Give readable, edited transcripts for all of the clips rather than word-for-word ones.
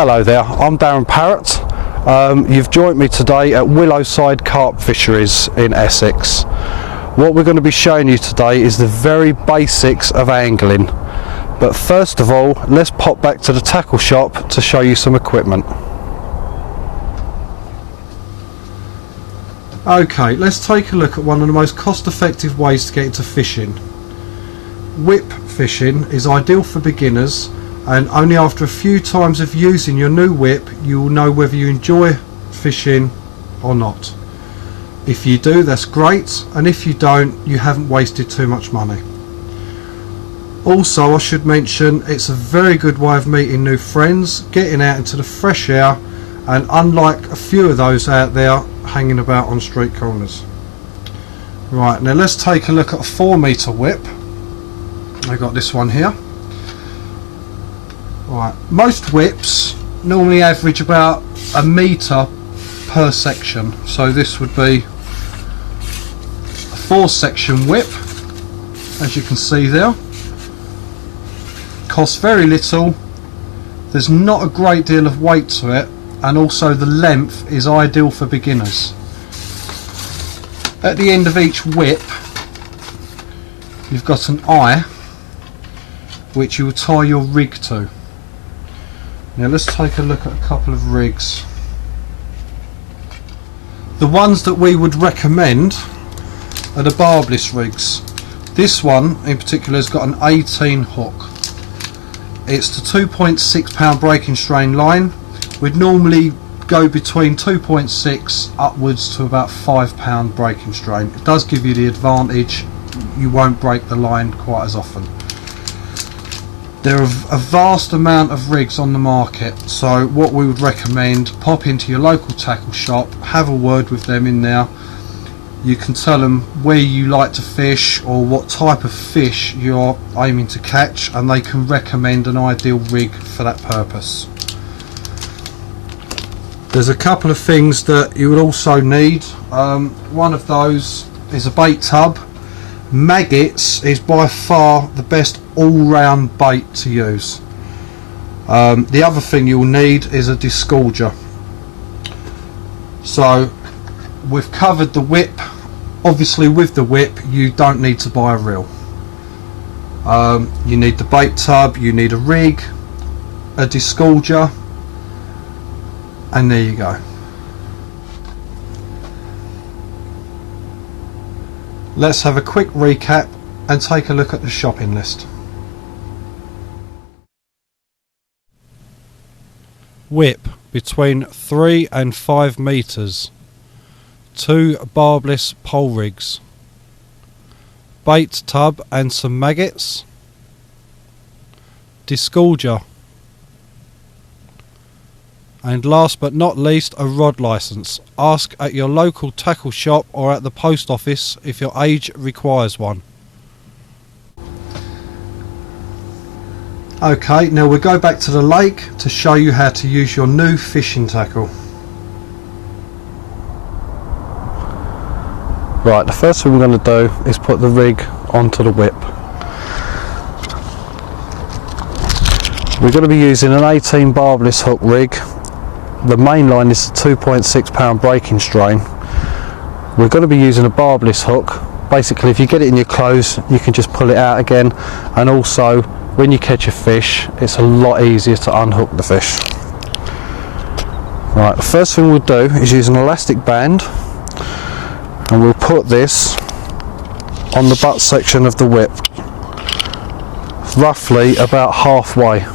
Hello there, I'm Darren Parrott. You've joined me today at Willowside Carp Fisheries in Essex. What we're going to be showing you today is the very basics of angling. But first of all, let's pop back to the tackle shop to show you some equipment. Okay, let's take a look at one of the most cost-effective ways to get into fishing. Whip fishing is ideal for beginners, and only after a few times of using your new whip you will know whether you enjoy fishing or not. If you do, that's great, and if you don't, you haven't wasted too much money. Also, I should mention, it's a very good way of meeting new friends, getting out into the fresh air, and unlike a few of those out there hanging about on street corners. Right, now let's take a look at a 4-metre whip. I've got this one here. Right, most whips normally average about a metre per section, so this would be a 4-section whip, as you can see there. Costs very little, there's not a great deal of weight to it, and also the length is ideal for beginners. At the end of each whip you've got an eye which you will tie your rig to. Now let's take a look at a couple of rigs. The ones that we would recommend are the barbless rigs. This one in particular has got an 18 hook. It's the 2.6 pound breaking strain line. We'd normally go between 2.6 upwards to about 5 pound breaking strain. It does give you the advantage, you won't break the line quite as often. There are a vast amount of rigs on the market, so what we would recommend, pop into your local tackle shop, have a word with them in there. You can tell them where you like to fish or what type of fish you're aiming to catch, and they can recommend an ideal rig for that purpose. There's a couple of things that you would also need. One of those is a bait tub. Maggots is by far the best all-round bait to use. The other thing you'll need is a disgorger. So we've covered the whip. Obviously with the whip you don't need to buy a reel. You need the bait tub, you need a rig, a disgorger, and there you go. Let's have a quick recap and take a look at the shopping list. Whip between 3 and 5 metres. 2 barbless pole rigs. Bait tub and some maggots. Disgorger. And last but not least, a rod licence. Ask at your local tackle shop or at the post office if your age requires one. Okay, now we'll go back to the lake to show you how to use your new fishing tackle. Right, the first thing we're going to do is put the rig onto the whip. We're going to be using an 18 barbless hook rig. The main line is the 2.6 pound breaking strain. We're going to be using a barbless hook. Basically, if you get it in your clothes, you can just pull it out again, and also when you catch a fish, it's a lot easier to unhook the fish. Right, the first thing we'll do is use an elastic band, and we'll put this on the butt section of the whip, roughly about halfway.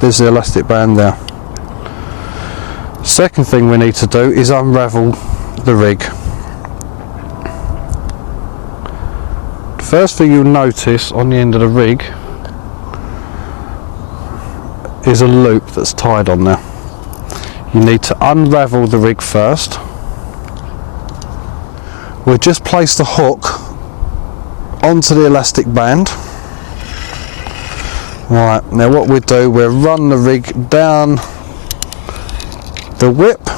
There's the elastic band there. Second thing we need to do is unravel the rig. The first thing you'll notice on the end of the rig is a loop that's tied on there. You need to unravel the rig first. We'll just place the hook onto the elastic band. Right, now what we'll do, we'll run the rig down the whip,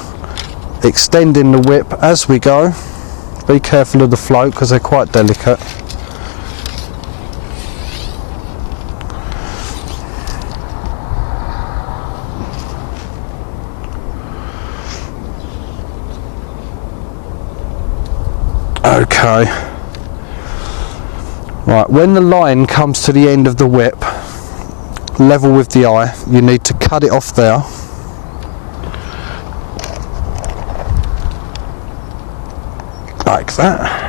extending the whip as we go. Be careful of the float because they're quite delicate. Okay. Right, when the line comes to the end of the whip, level with the eye, you need to cut it off there. Like that.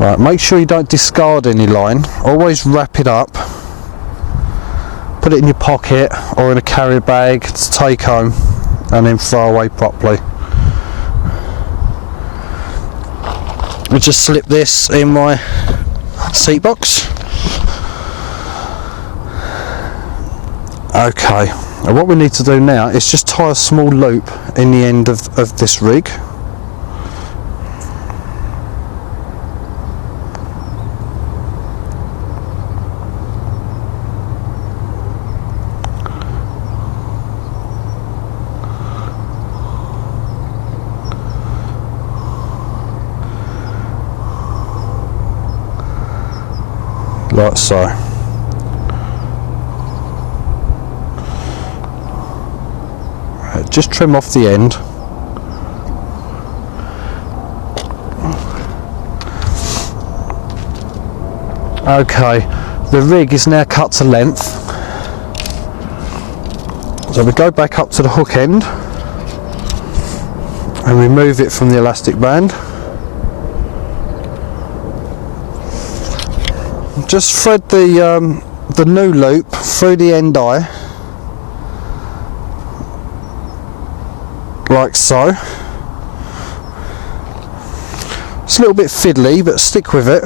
Right, make sure you don't discard any line. Always wrap it up. Put it in your pocket or in a carrier bag to take home and then throw away properly. I'll just slip this in my seat box. Okay, and what we need to do now is just tie a small loop in the end of this rig. Like so. Just trim off the end. Okay, the rig is now cut to length. So we go back up to the hook end and remove it from the elastic band. Just thread the new loop through the end eye, like so. It's a little bit fiddly, but stick with it.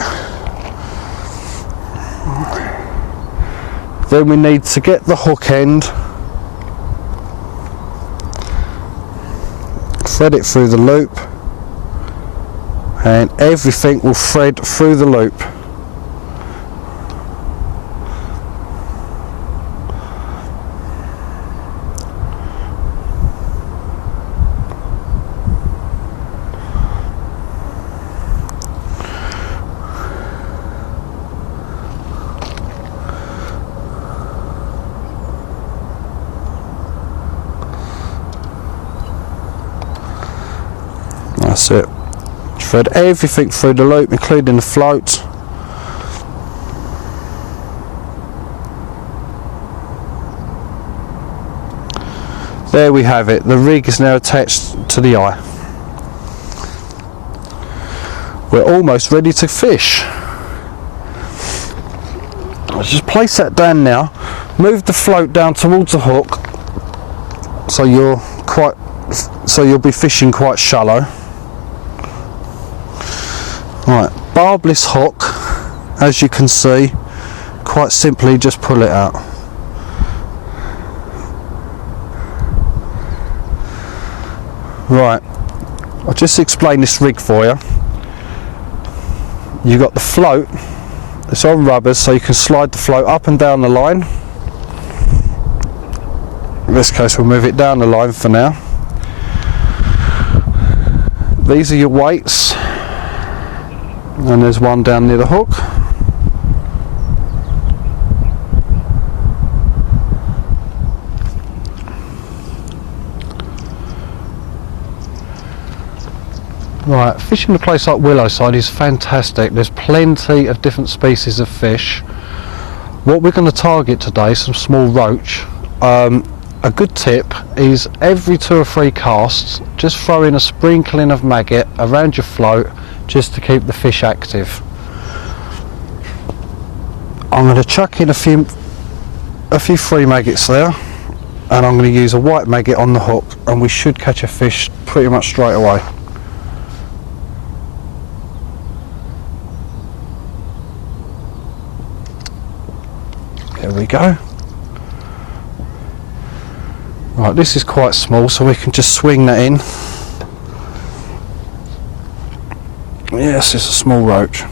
Then we need to get the hook end, thread it through the loop, and everything will thread through the loop. That's it. Thread everything through the loop, including the float. There we have it. The rig is now attached to the eye. We're almost ready to fish. Let's just place that down now. Move the float down towards the hook, so you'll be fishing quite shallow. Right, barbless hook, as you can see, quite simply just pull it out. Right, I'll just explain this rig for you. You've got the float, it's on rubbers, so you can slide the float up and down the line. In this case we'll move it down the line for now. These are your weights, and there's one down near the hook. Right, fishing a place like Willowside is fantastic. There's plenty of different species of fish. What we're going to target today is some small roach. A good tip is every 2 or 3 casts, just throw in a sprinkling of maggot around your float just to keep the fish active. I'm going to chuck in a few free maggots there, and I'm going to use a white maggot on the hook, and we should catch a fish pretty much straight away. There we go. Right, this is quite small, so we can just swing that in. Yes, it's a small roach.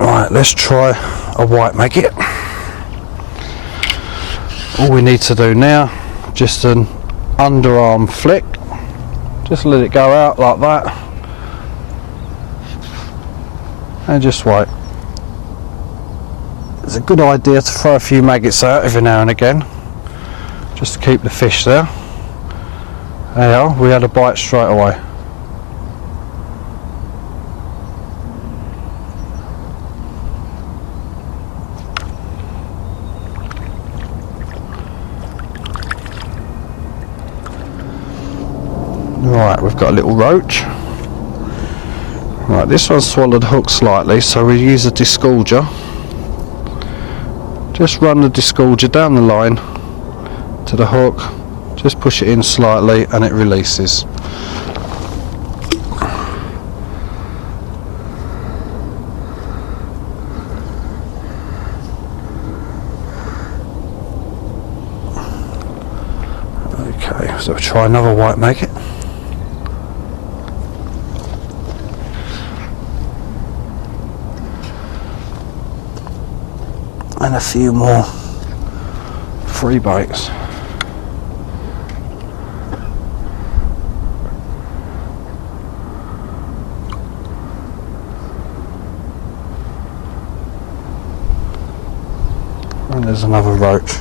Right, let's try a white maggot. All we need to do now, just an underarm flick, just let it go out like that, and just wait. It's a good idea to throw a few maggots out every now and again, just to keep the fish there. There you are, we had a bite straight away. Right, we've got a little roach. Right, this one swallowed the hook slightly, so we use a disgorger. Just run the disgorger down the line to the hook, just push it in slightly and it releases. Okay, so we'll try another white maggot. And a few more free bites. And there's another roach.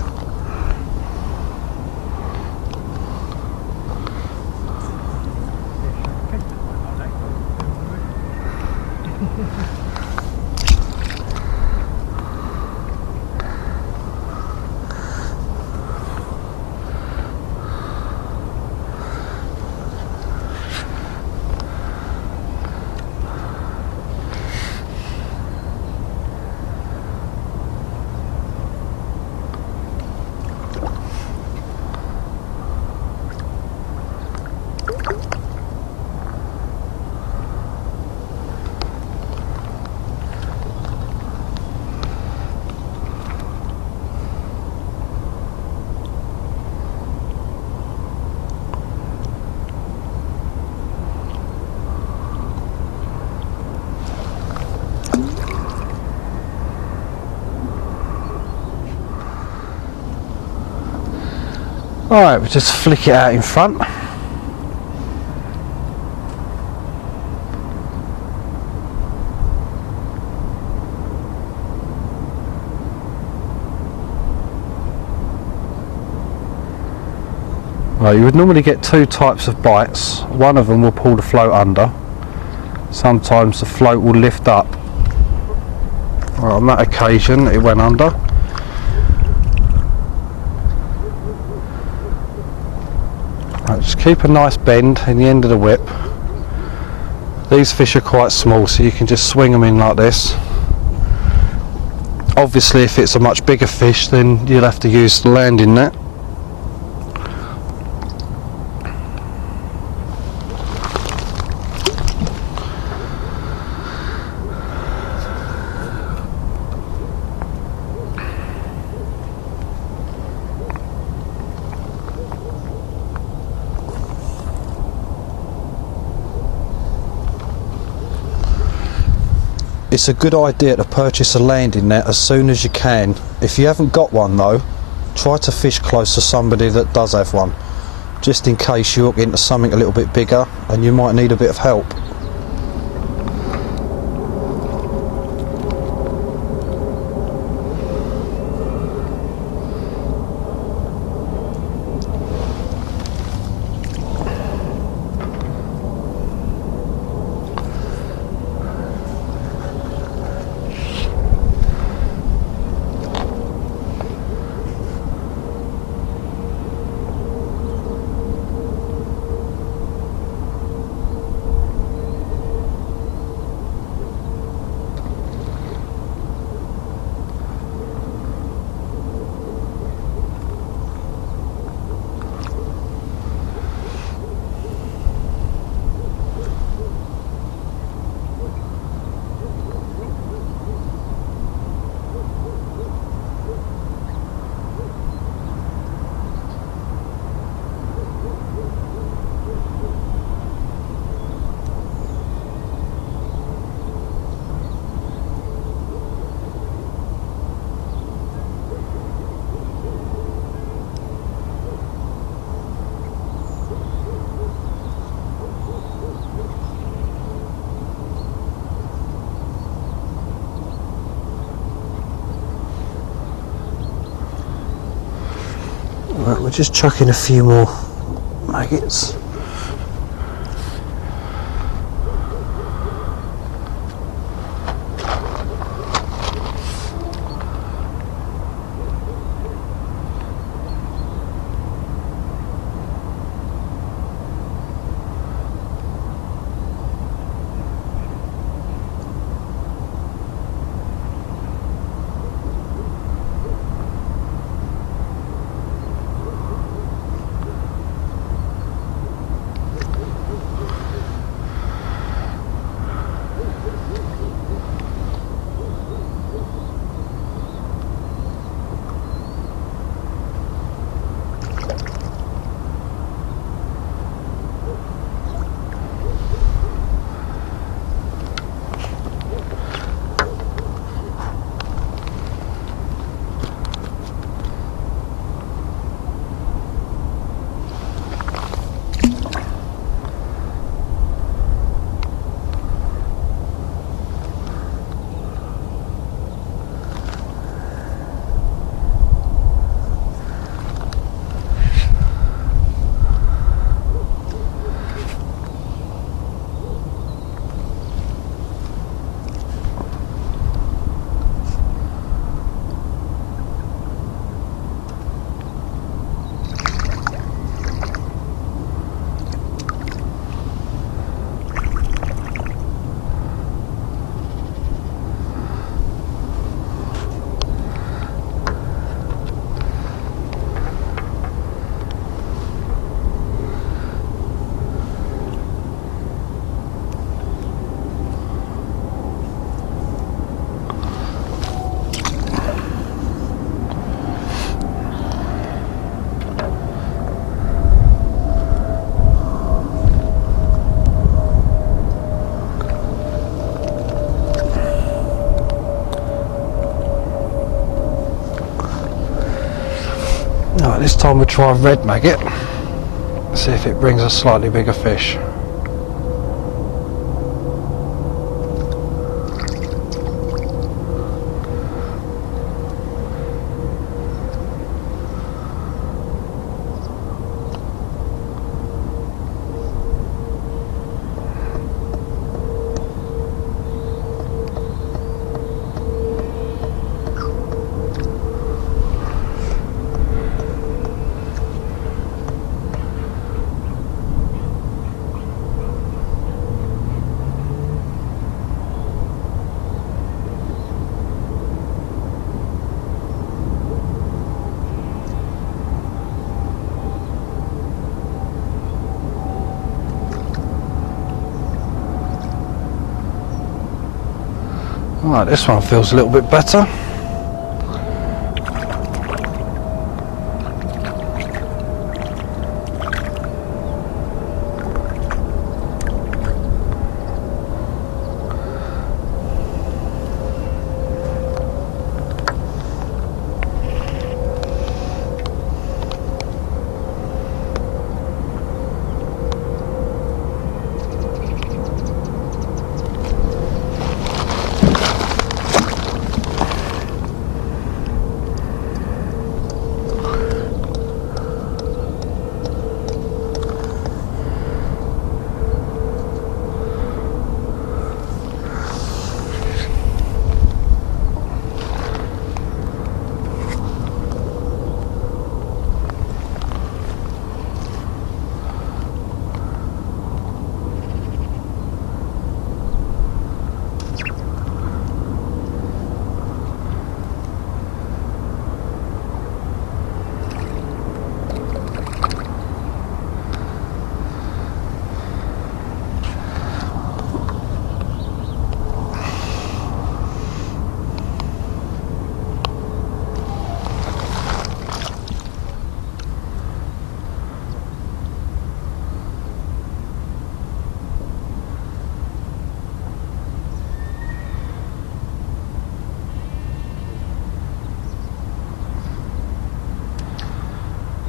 Alright, we just flick it out in front. Right, you would normally get two types of bites. One of them will pull the float under. Sometimes the float will lift up. Right, on that occasion it went under. Right, just keep a nice bend in the end of the whip. These fish are quite small, so you can just swing them in like this. Obviously if it's a much bigger fish, then you'll have to use the landing net. It's a good idea to purchase a landing net as soon as you can. If you haven't got one though, try to fish close to somebody that does have one, just in case you hook into something a little bit bigger and you might need a bit of help. Right, we're just chucking a few more maggots. Right, this time we'll try a red maggot, see if it brings a slightly bigger fish. Right, this one feels a little bit better.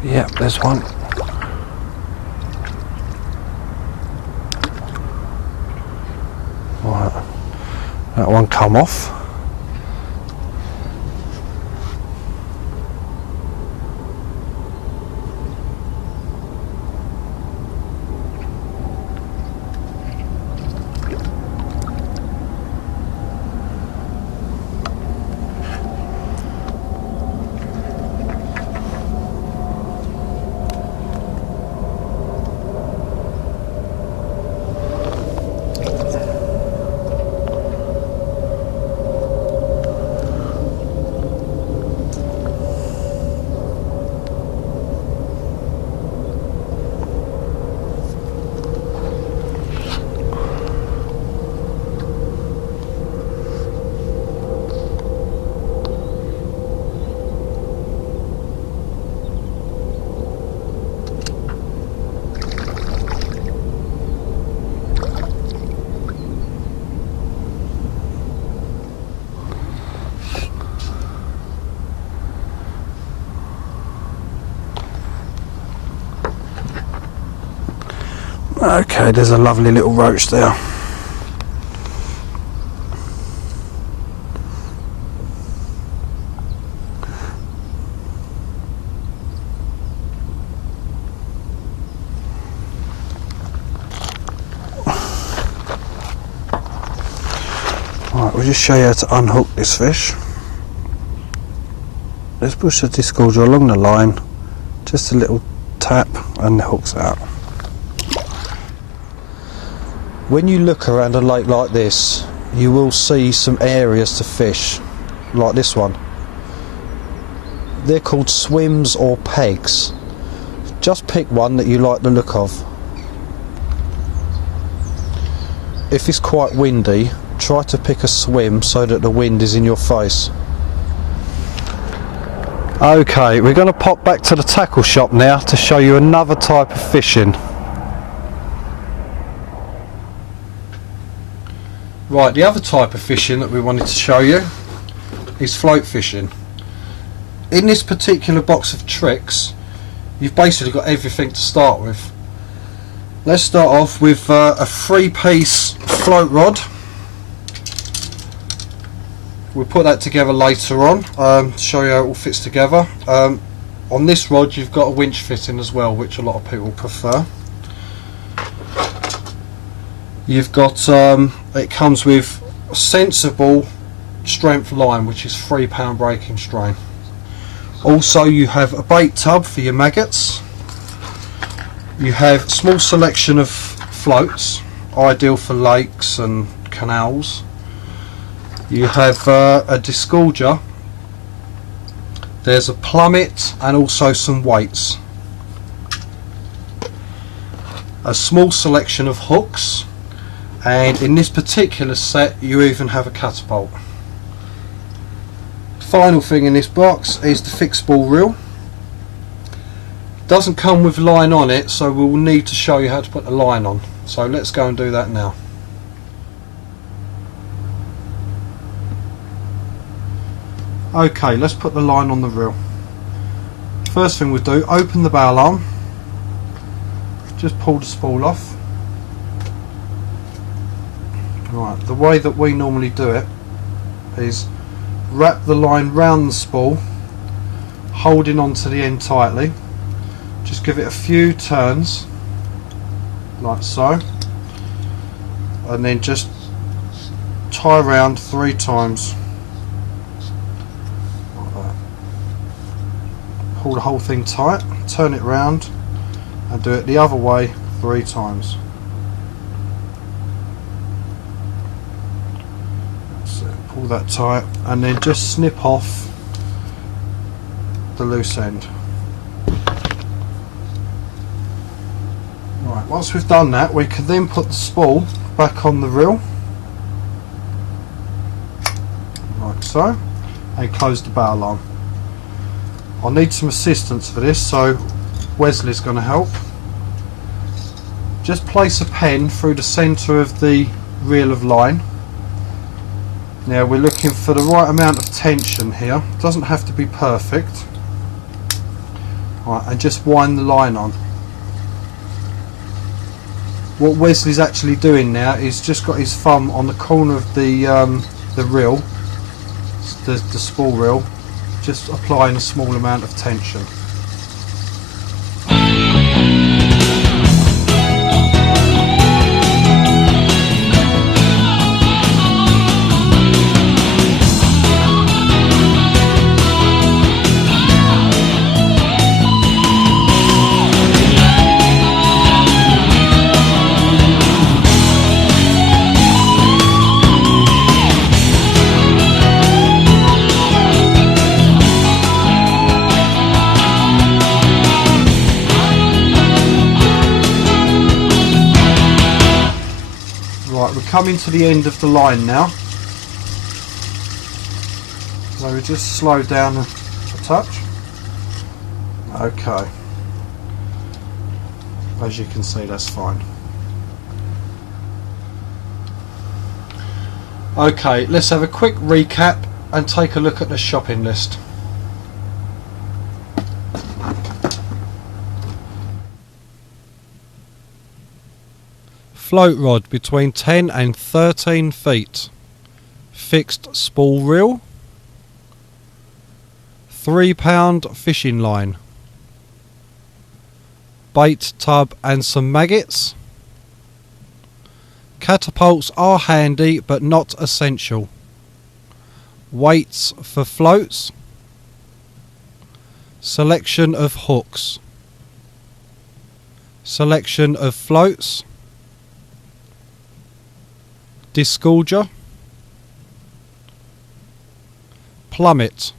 Yep, there's one. Right, that one come off. Okay, there's a lovely little roach there. Right, we'll just show you how to unhook this fish. Let's push the discorder along the line, just a little tap and the hook's out. When you look around a lake like this, you will see some areas to fish, like this one. They're called swims or pegs. Just pick one that you like the look of. If it's quite windy, try to pick a swim so that the wind is in your face. Okay, we're going to pop back to the tackle shop now to show you another type of fishing. Right, the other type of fishing that we wanted to show you is float fishing. In this particular box of tricks, you've basically got everything to start with. Let's start off with a 3-piece float rod. We'll put that together later on to show you how it all fits together. On this rod you've got a winch fitting as well, which a lot of people prefer. You've got, it comes with a sensible strength line, which is 3 pound breaking strain. Also you have a bait tub for your maggots. You have a small selection of floats, ideal for lakes and canals. You have a disgorger. There's a plummet and also some weights. A small selection of hooks, and in this particular set you even have a catapult. Final thing in this box is the fixable reel. Doesn't come with line on it, so we'll need to show you how to put the line on. So let's go and do that now. Okay, let's put the line on the reel. First thing we'll do, open the bow arm, just pull the spool off. Right, the way that we normally do it is wrap the line round the spool, holding on to the end tightly. Just give it a few turns, like so, and then just tie around 3 times. Like that. Pull the whole thing tight, turn it round, and do it the other way 3 times. Pull that tight and then just snip off the loose end. Right, once we've done that, we can then put the spool back on the reel, like so, and close the bow arm. I'll need some assistance for this, so Wesley's going to help. Just place a pen through the centre of the reel of line. Now we're looking for the right amount of tension here. It doesn't have to be perfect. Right, and just wind the line on. What Wesley's actually doing now is just got his thumb on the corner of the reel, the spool reel, just applying a small amount of tension. Right, we're coming to the end of the line now, so we just slow down a touch. Okay, as you can see, that's fine. Okay, let's have a quick recap and take a look at the shopping list. Float rod between 10 and 13 feet. Fixed spool reel. 3-pound fishing line. Bait tub and some maggots. Catapults are handy but not essential. Weights for floats. Selection of hooks. Selection of floats. Disgorger. Plummet.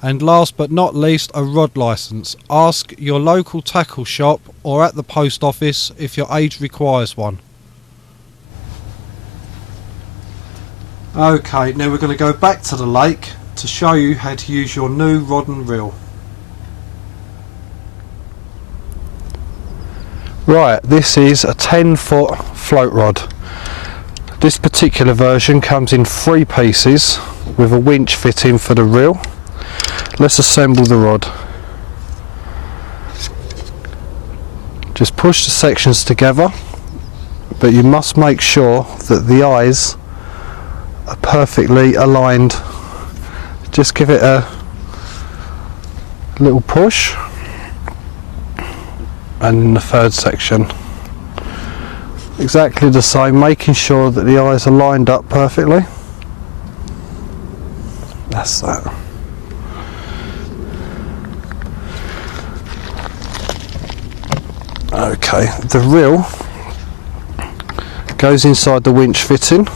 And last but not least, a rod licence. Ask your local tackle shop or at the post office if your age requires one. Okay, now we're going to go back to the lake to show you how to use your new rod and reel. Right, this is a 10-foot float rod. This particular version comes in 3 pieces with a winch fitting for the reel. Let's assemble the rod. Just push the sections together, but you must make sure that the eyes are perfectly aligned. Just give it a little push, and in the third section exactly the same, making sure that the eyes are lined up perfectly. That's that. Okay, the reel goes inside the winch fitting.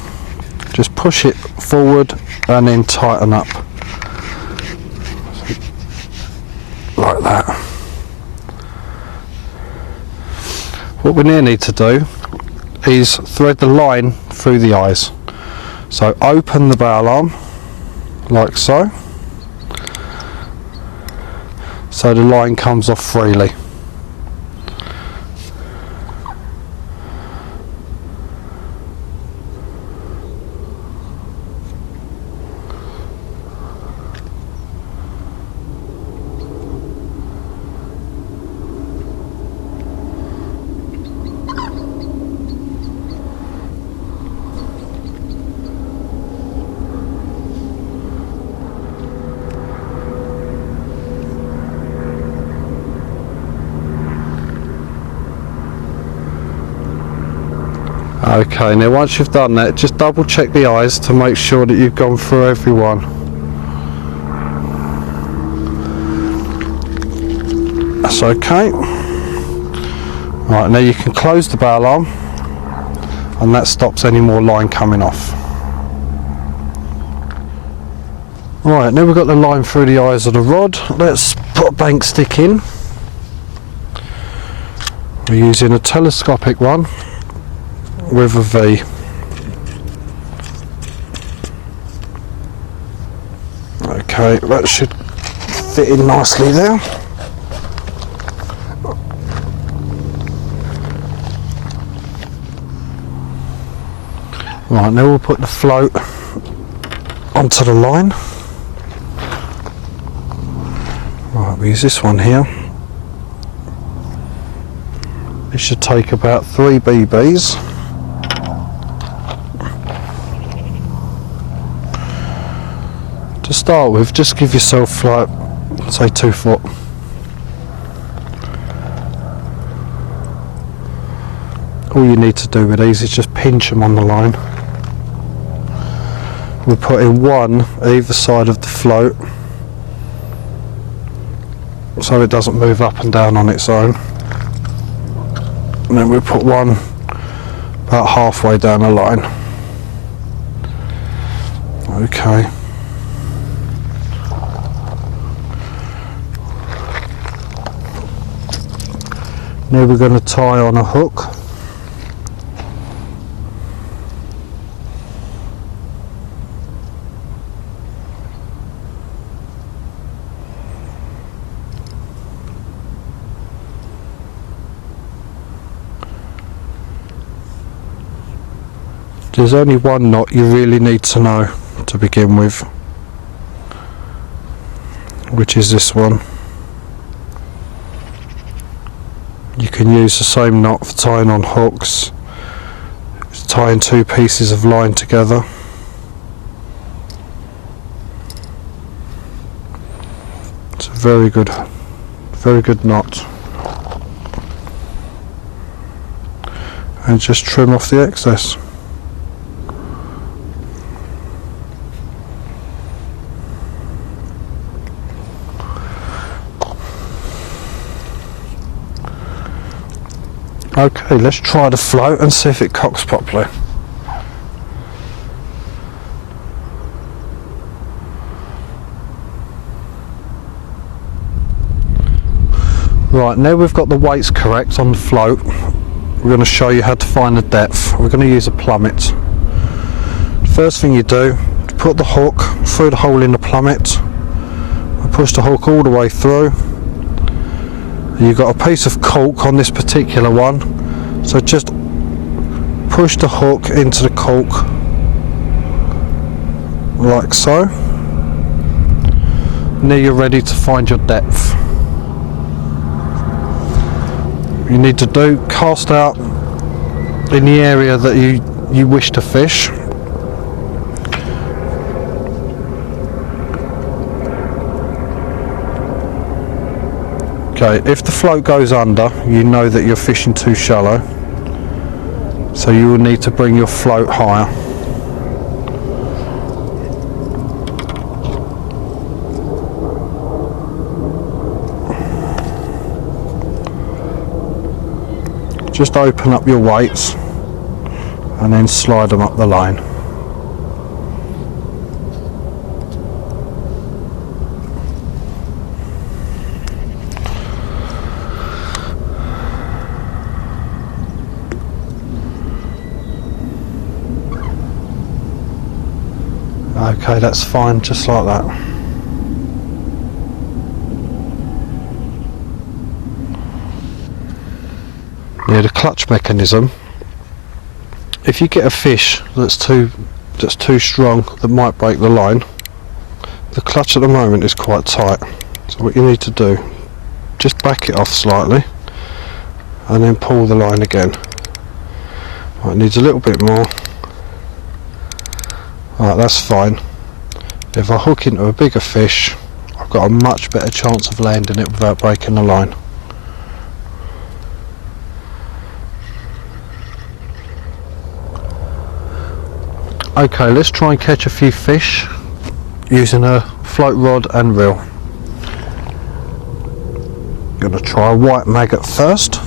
Just push it forward and then tighten up like that. What we now need to do is thread the line through the eyes. So open the bow arm like so, so the line comes off freely. Okay, now once you've done that, just double check the eyes to make sure that you've gone through every one. That's okay. Right, now you can close the bow arm and that stops any more line coming off. Right, now we've got the line through the eyes of the rod. Let's put a bank stick in. We're using a telescopic one with a V. Okay, that should fit in nicely there. Right, now we'll put the float onto the line. Right, we use this one here. This should take about 3 BBs. To start with, just give yourself like, say 2 foot. All you need to do with these is just pinch them on the line. We're putting one either side of the float so it doesn't move up and down on its own. And then we'll put one about halfway down the line. Okay. Now we're going to tie on a hook. There's only one knot you really need to know to begin with, which is this one. You can use the same knot for tying on hooks, tying two pieces of line together. It's a very good knot. And just trim off the excess. Okay, let's try the float and see if it cocks properly. Right, now we've got the weights correct on the float, we're going to show you how to find the depth. We're going to use a plummet. First thing you do, put the hook through the hole in the plummet and push the hook all the way through. You've got a piece of cork on this particular one, so just push the hook into the cork like so. Now you're ready to find your depth. You need to cast out in the area that you wish to fish. Okay, if the float goes under, you know that you're fishing too shallow, so you will need to bring your float higher. Just open up your weights and then slide them up the line. Okay, that's fine, just like that. Now the clutch mechanism, if you get a fish that's too strong, that might break the line, the clutch at the moment is quite tight, so what you need to do, just back it off slightly and then pull the line again. Right, it needs a little bit more. Right, that's fine. If I hook into a bigger fish, I've got a much better chance of landing it without breaking the line. Okay, let's try and catch a few fish using a float rod and reel. Gonna try a white maggot first.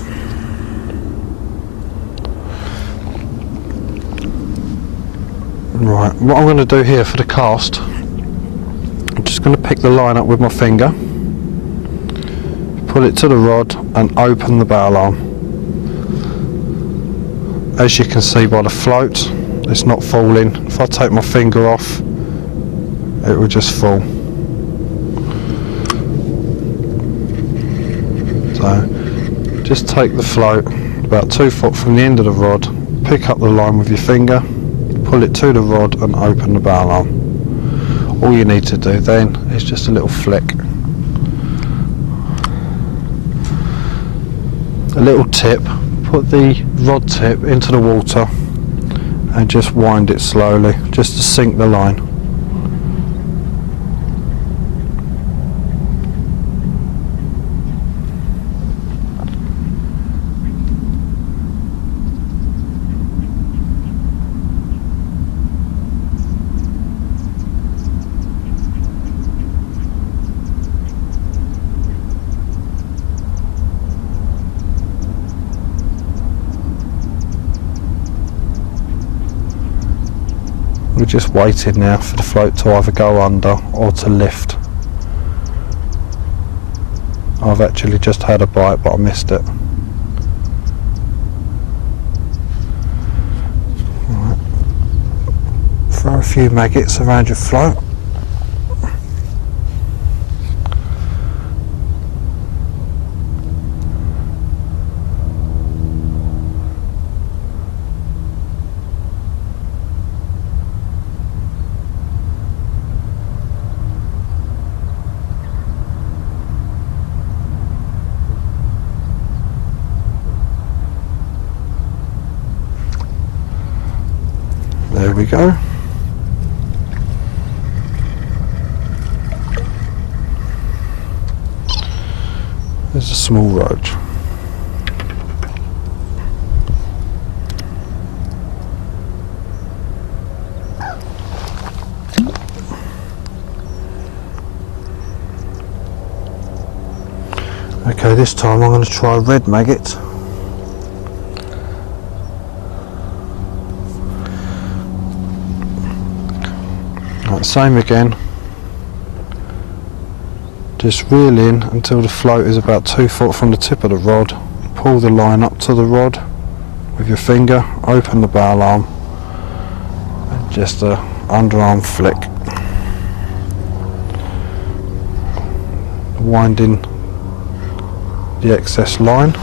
Right, what I'm going to do here for the cast, I'm just going to pick the line up with my finger, pull it to the rod and open the bow arm. As you can see by the float, it's not falling. If I take my finger off, it will just fall. So just take the float about 2 foot from the end of the rod, pick up the line with your finger, pull it to the rod and open the bow arm. All you need to do then is just a little flick. A little tip, put the rod tip into the water and just wind it slowly, just to sink the line. We're just waiting now for the float to either go under or to lift. I've actually just had a bite but I missed it. Right. Throw a few maggots around your float. There we go. There's a small roach. Okay, this time I'm going to try a red maggot. Right, same again. Just reel in until the float is about 2 foot from the tip of the rod. Pull the line up to the rod with your finger, open the bow arm, and just a underarm flick. Winding the excess line.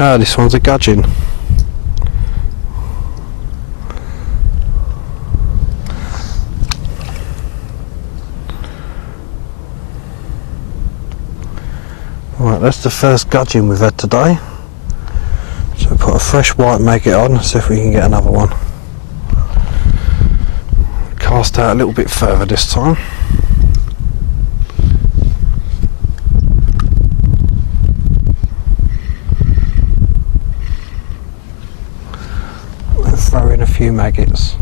Ah, this one's a gudgeon. Right, that's the first gudgeon we've had today. So put a fresh white maggot on and see if we can get another one. Cast out a little bit further this time. Throw in a few maggots.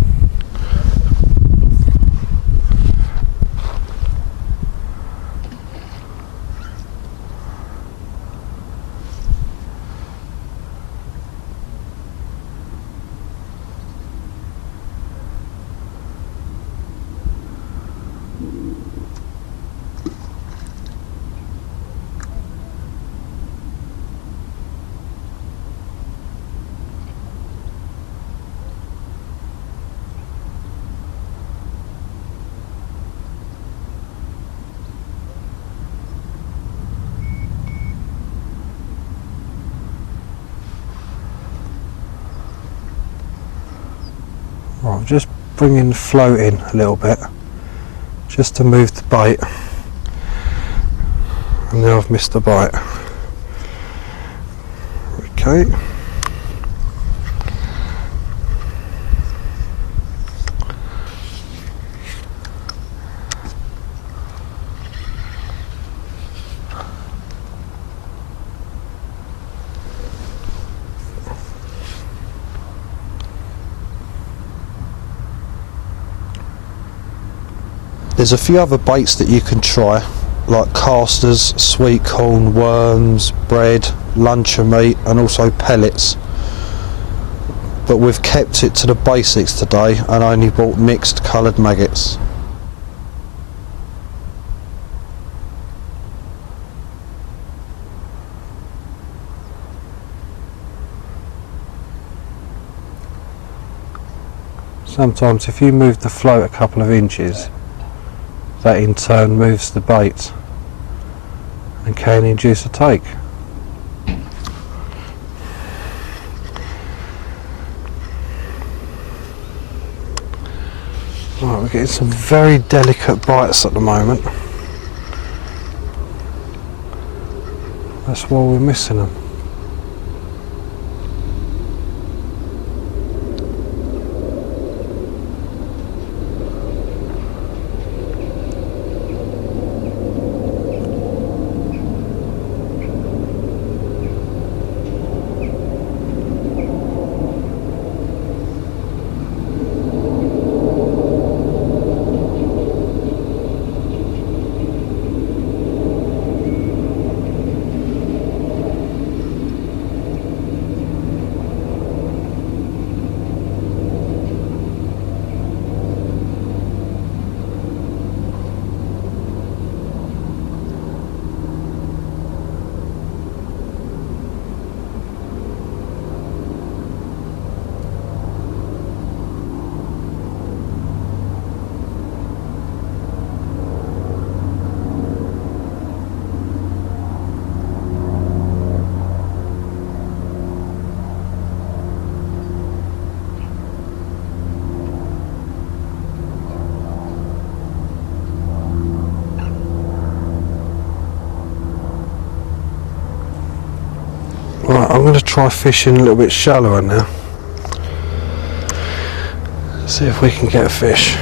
Right, just bringing the float in a little bit, just to move the bait, and now I've missed the bite. Okay. There's a few other baits that you can try, like casters, sweet corn, worms, bread, luncheon meat, and also pellets. But we've kept it to the basics today and only bought mixed coloured maggots. Sometimes if you move the float a couple of inches, that in turn moves the bait and can induce a take. Right, we're getting some very delicate bites at the moment. That's why we're missing them. Right, I'm going to try fishing a little bit shallower now. See if we can get a fish.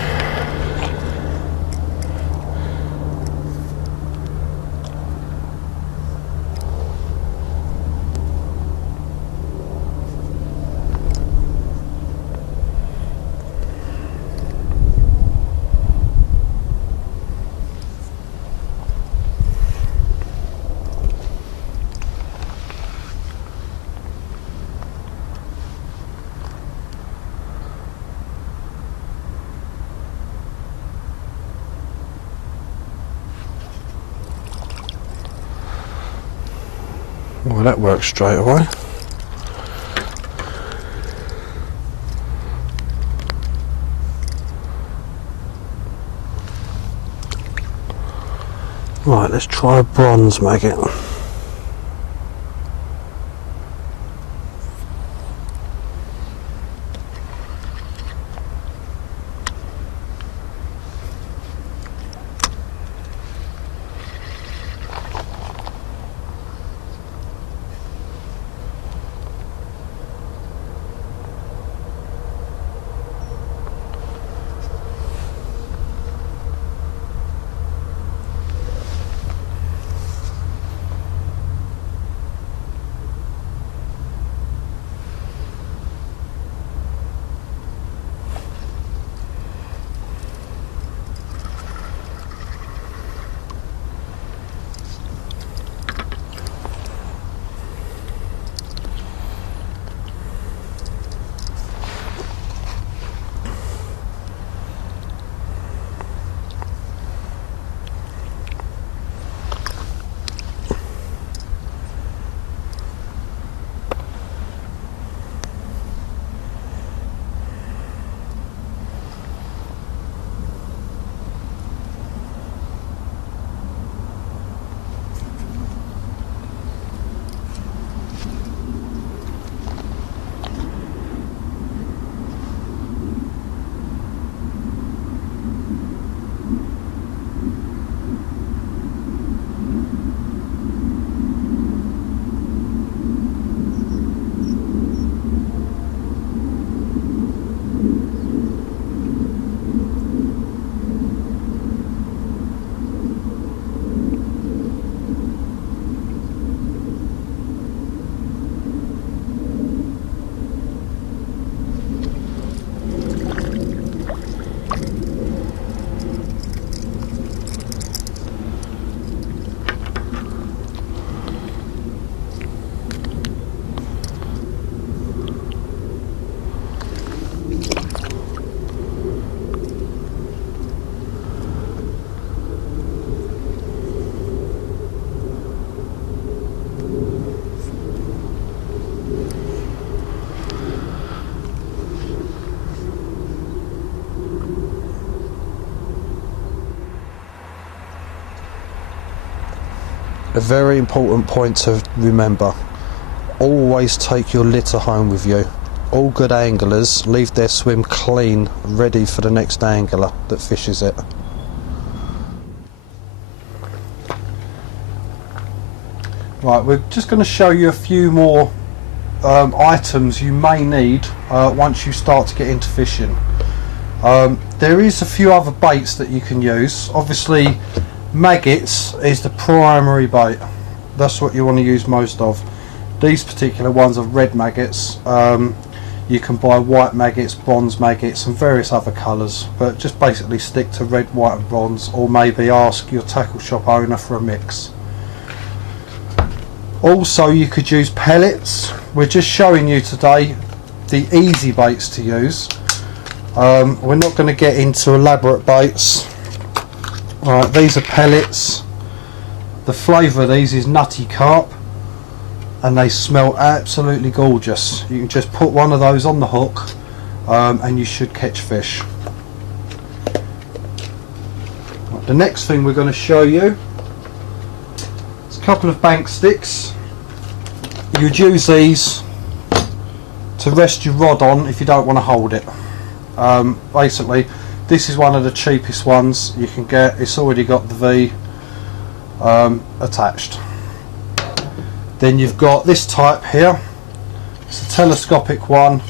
Well, that works straight away. Right, let's try a bronze maggot. A very important point to remember, always take your litter home with you. All good anglers leave their swim clean, ready for the next angler that fishes it. Right, we're just going to show you a few more items you may need once you start to get into fishing. There is a few other baits that you can use. Obviously maggots is the primary bait. That's what you want to use most of. These particular ones are red maggots. You can buy white maggots, bronze maggots and various other colours, but just basically stick to red, white and bronze, or maybe ask your tackle shop owner for a mix. Also you could use pellets. We're just showing you today the easy baits to use. We're not going to get into elaborate baits. Right, these are pellets. The flavour of these is nutty carp and they smell absolutely gorgeous. You can just put one of those on the hook and you should catch fish. Right, the next thing we're going to show you is a couple of bank sticks. You'd use these to rest your rod on if you don't want to hold it. Basically this is one of the cheapest ones you can get. It's already got the V attached. Then you've got this type here. It's a telescopic one.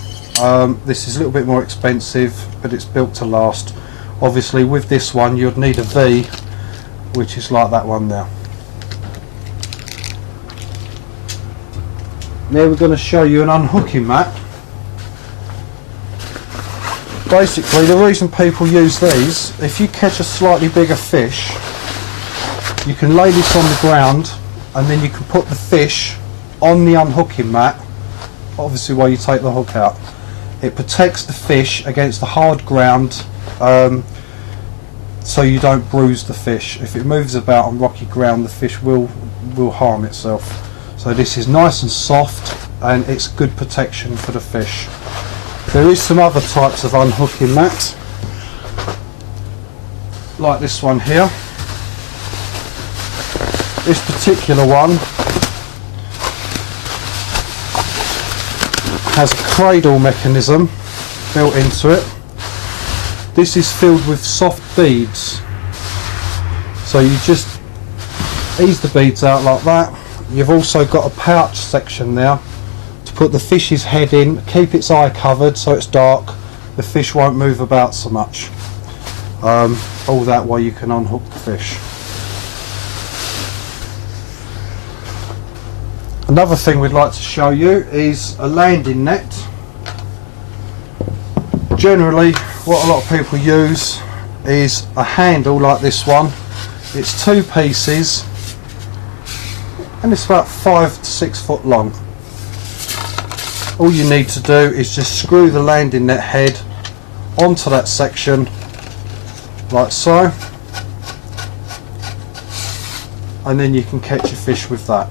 This is a little bit more expensive, but it's built to last. Obviously with this one you'd need a V, which is like that one there. Now we're going to show you an unhooking mat. Basically the reason people use these, if you catch a slightly bigger fish, you can lay this on the ground and then you can put the fish on the unhooking mat, obviously while you take the hook out. It protects the fish against the hard ground, so you don't bruise the fish. If it moves about on rocky ground, the fish will harm itself. So this is nice and soft and it's good protection for the fish. There is some other types of unhooking mats, like this one here. This particular one has a cradle mechanism built into it. This is filled with soft beads, so you just ease the beads out like that. You've also got a pouch section there to put the fish's head in, keep its eye covered so it's dark, the fish won't move about so much. All that way you can unhook the fish. Another thing we'd like to show you is a landing net. Generally what a lot of people use is a handle like this one. It's 2 pieces and it's about 5 to 6 foot long. All you need to do is just screw the landing net head onto that section like so, and then you can catch a fish with that.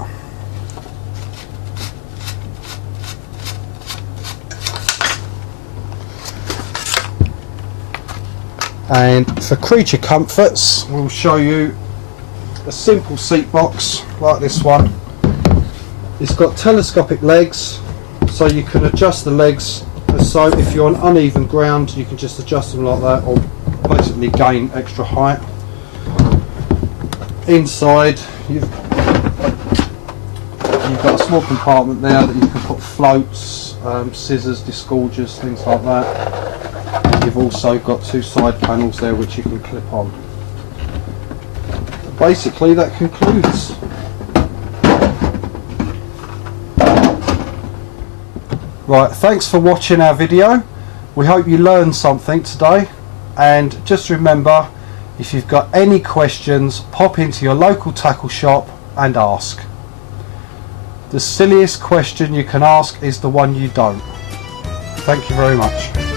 And for creature comforts, we'll show you a simple seat box like this one. It's got telescopic legs, so you can adjust the legs. So if you're on uneven ground, you can just adjust them like that, or basically gain extra height. Inside, you've got a small compartment there that you can put floats, scissors, disgorgers, things like that. And you've also got 2 side panels there which you can clip on. Basically that concludes. Right, thanks for watching our video. We hope you learned something today, and just remember, if you've got any questions, pop into your local tackle shop and ask. The silliest question you can ask is the one you don't. Thank you very much.